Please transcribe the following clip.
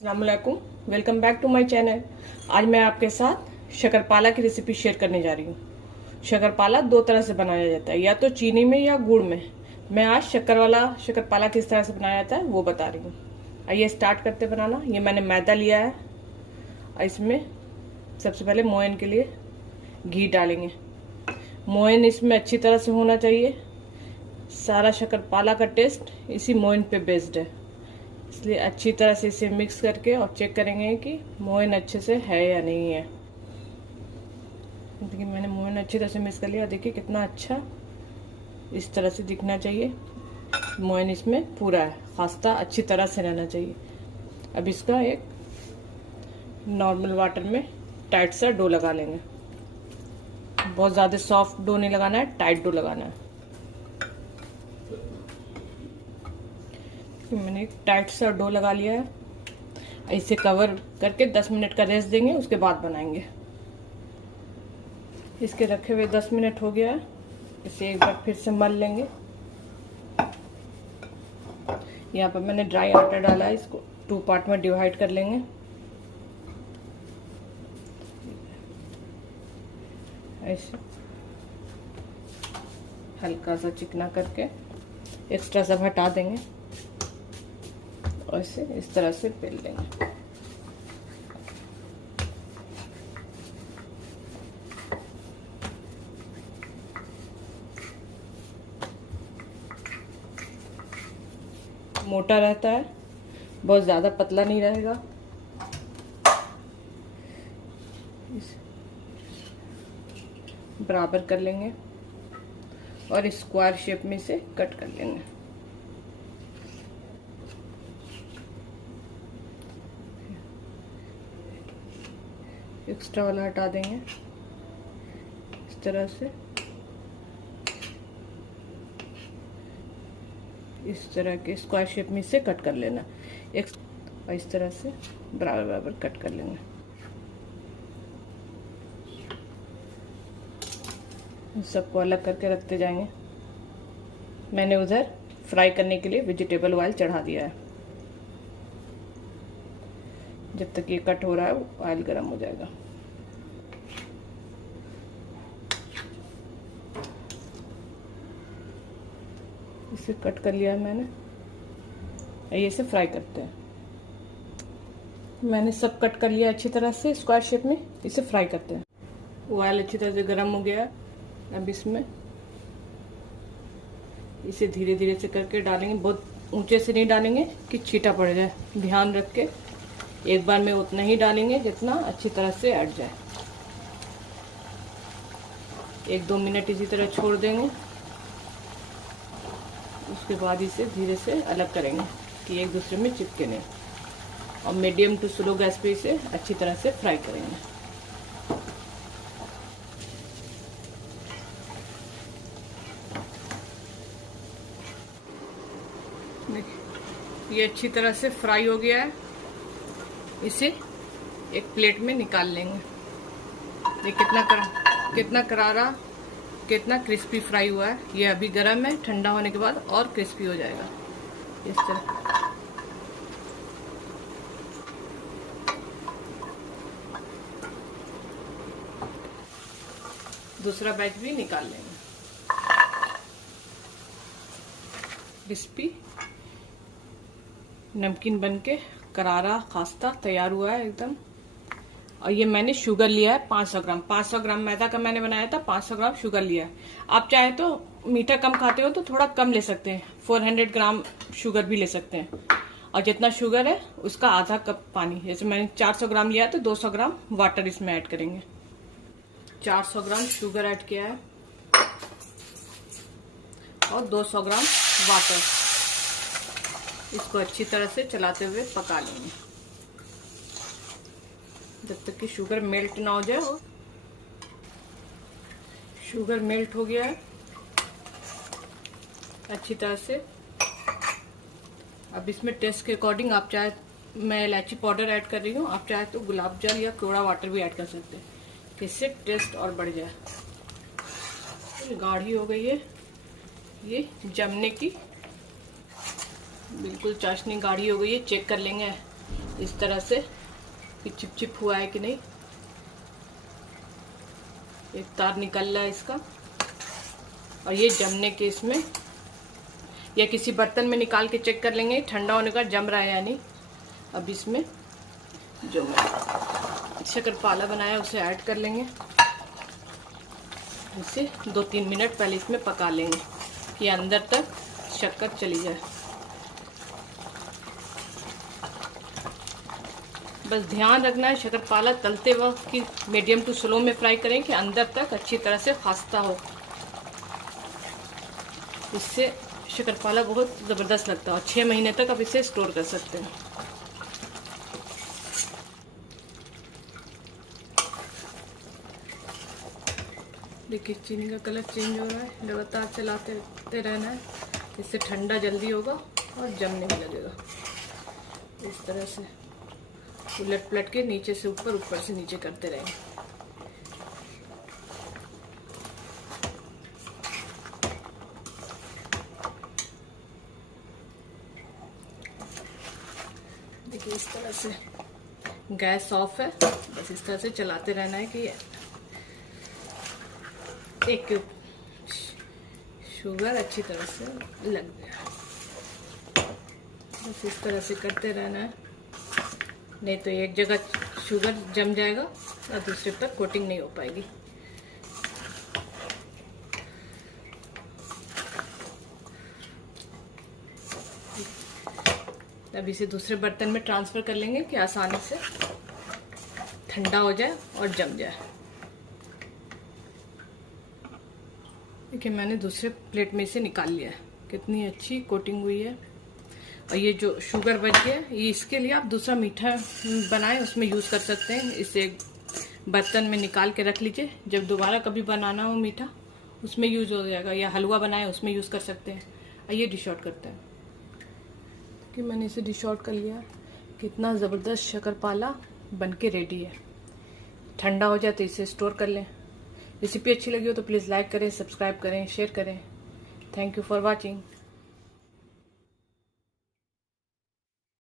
अस्सलामुअलैकुम, welcome back to my channel. आज मैं आपके साथ शक्करपाला की रेसिपी शेयर करने जा रही हूँ। शक्करपाला दो तरह से बनाया जाता है, या तो चीनी में या गुड़ में। मैं आज शक्करपाला किस तरह से बनाया जाता है वो बता रही हूँ। आइए स्टार्ट करते बनाना। ये मैंने मैदा लिया है और इसमें सबसे पहले मोयन के लिए घी डालेंगे। मोयन इसमें अच्छी तरह से होना चाहिए। सारा शक्करपाला का टेस्ट इसी मोयन पे बेस्ड है, इसलिए अच्छी तरह से इसे मिक्स करके और चेक करेंगे कि मोयन अच्छे से है या नहीं है। देखिए मैंने मोयन अच्छी तरह से मिक्स कर लिया। देखिए कितना अच्छा इस तरह से दिखना चाहिए। मोयन इसमें पूरा है, खास्ता अच्छी तरह से रहना चाहिए। अब इसका एक नॉर्मल वाटर में टाइट सा डो लगा लेंगे। बहुत ज़्यादा सॉफ्ट डो नहीं लगाना है, टाइट डो लगाना है। मैंने एक टाइट सा डो लगा लिया है। इसे कवर करके 10 मिनट का रेस्ट देंगे, उसके बाद बनाएंगे। इसके रखे हुए 10 मिनट हो गया है। इसे एक बार फिर से मल लेंगे। यहाँ पर मैंने ड्राई आटा डाला है, इसको 2 पार्ट में डिवाइड कर लेंगे। ऐसे हल्का सा चिकना करके एक्स्ट्रा सब हटा देंगे और इसे इस तरह से बेल लेंगे। मोटा रहता है, बहुत ज़्यादा पतला नहीं रहेगा। बराबर कर लेंगे और स्क्वायर शेप में इसे कट कर लेंगे। एक्स्ट्रा वाला हटा देंगे इस तरह से। इस तरह के स्क्वायर शेप में इसे कट कर लेना। और इस तरह से बराबर बराबर कट कर लेंगे। सबको अलग करके रखते जाएंगे। मैंने उधर फ्राई करने के लिए वेजिटेबल ऑयल चढ़ा दिया है। जब तक ये कट हो रहा है ऑयल गर्म हो जाएगा। इसे कट कर लिया है मैंने। ये इसे फ्राई करते हैं। मैंने सब कट कर लिया अच्छी तरह से स्क्वायर शेप में। इसे फ्राई करते हैं। ऑयल अच्छी तरह से गर्म हो गया। अब इसमें इसे धीरे धीरे से करके डालेंगे। बहुत ऊंचे से नहीं डालेंगे कि छींटा पड़ जाए। ध्यान रख के एक बार में उतना ही डालेंगे जितना अच्छी तरह से अट जाए। 1-2 मिनट इसी तरह छोड़ देंगे। उसके बाद इसे धीरे से अलग करेंगे कि एक दूसरे में चिपके नहीं। और मीडियम टू स्लो गैस पे इसे अच्छी तरह से फ्राई करेंगे। देखिए ये अच्छी तरह से फ्राई हो गया है। इसे एक प्लेट में निकाल लेंगे। ये कितना करारा, कितना क्रिस्पी फ्राई हुआ है। ये अभी गर्म है, ठंडा होने के बाद और क्रिस्पी हो जाएगा इस तरह। दूसरा बैच भी निकाल लेंगे। क्रिस्पी नमकीन बनके करारा खास्ता तैयार हुआ है एकदम। और ये मैंने शुगर लिया है 500 ग्राम। 500 ग्राम मैदा का मैंने बनाया था, 500 ग्राम शुगर लिया है। आप चाहे तो मीठा कम खाते हो तो थोड़ा कम ले सकते हैं, 400 ग्राम शुगर भी ले सकते हैं। और जितना शुगर है उसका आधा कप पानी। जैसे मैंने 400 ग्राम लिया तो 200 ग्राम वाटर इसमें ऐड करेंगे। 400 ग्राम शुगर ऐड किया है और 200 ग्राम वाटर। इसको अच्छी तरह से चलाते हुए पका लेंगे जब तक कि शुगर मेल्ट ना हो जाए। शुगर मेल्ट हो गया है अच्छी तरह से। अब इसमें टेस्ट के अकॉर्डिंग आप चाहे, मैं इलायची पाउडर ऐड कर रही हूँ, आप चाहे तो गुलाब जल या कोड़ा वाटर भी ऐड कर सकते हैं, इससे टेस्ट और बढ़ जाए। गाढ़ी हो गई है ये जमने की, बिल्कुल चाशनी गाढ़ी हो गई है। चेक कर लेंगे इस तरह से कि चिपचिप हुआ है कि नहीं। एक तार निकल रहा है इसका, और ये जमने के इसमें या किसी बर्तन में निकाल के चेक कर लेंगे ठंडा होने का जम रहा है या नहीं। अब इसमें जो मैं शक्करपाला बनाया उसे ऐड कर लेंगे। इसे 2-3 मिनट पहले इसमें पका लेंगे कि अंदर तक शक्कर चली जाए। बस ध्यान रखना है शक्करपाला तलते वक्त कि मीडियम टू स्लो में फ्राई करें कि अंदर तक अच्छी तरह से खस्ता हो। इससे शक्करपाला बहुत ज़बरदस्त लगता है और 6 महीने तक आप इसे स्टोर कर सकते हैं। देखिए चीनी का कलर चेंज हो रहा है, लगातार चलाते रहना है, इससे ठंडा जल्दी होगा और जमने भी लगेगा। इस तरह से उलट पलट के नीचे से ऊपर, ऊपर से नीचे करते रहेंगे। देखिए इस तरह से गैस ऑफ है, बस इस तरह से चलाते रहना है कि एक शुगर अच्छी तरह से लग गया। बस इस तरह से करते रहना है, नहीं तो एक जगह शुगर जम जाएगा और दूसरे पर कोटिंग नहीं हो पाएगी। अब इसे दूसरे बर्तन में ट्रांसफ़र कर लेंगे कि आसानी से ठंडा हो जाए और जम जाए। देखिए मैंने दूसरे प्लेट में इसे निकाल लिया है, कितनी अच्छी कोटिंग हुई है। और ये जो शुगर बच गया ये इसके लिए आप दूसरा मीठा बनाएं उसमें यूज़ कर सकते हैं। इसे बर्तन में निकाल के रख लीजिए, जब दोबारा कभी बनाना हो मीठा उसमें यूज़ हो जाएगा, या हलवा बनाए उसमें यूज़ कर सकते हैं। आइए डिश आउट करते हैं। कि मैंने इसे डिश आउट कर लिया, कितना ज़बरदस्त शक्करपाला बन के रेडी है। ठंडा हो जाए तो इसे स्टोर कर लें। रेसिपी अच्छी लगी हो तो प्लीज़ लाइक करें, सब्सक्राइब करें, शेयर करें। Thank you for watching.